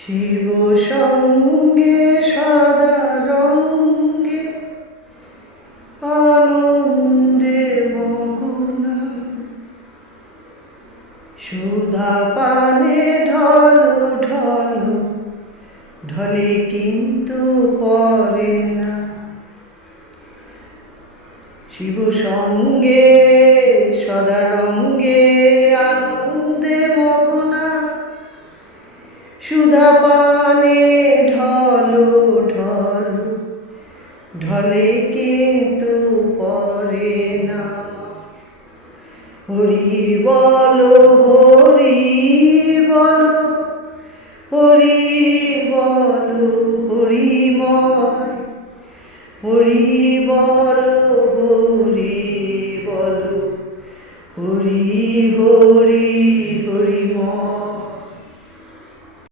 শিব সঙ্গে সদা রঙ্গে আনন্দে মগ্ন, সুধা পানে ঢলো ঢলো ঢলে কিন্তু পরে না। শিব সঙ্গে সদা রঙ্গে আনন্দে মগ্না, সুধা পানে ঢলো ঢলো ঢলে কিন্তু পরে না। হরি বলো হরি বলো হরি বলো হরিময়, হরি বলো হরি বলো হরি হরি।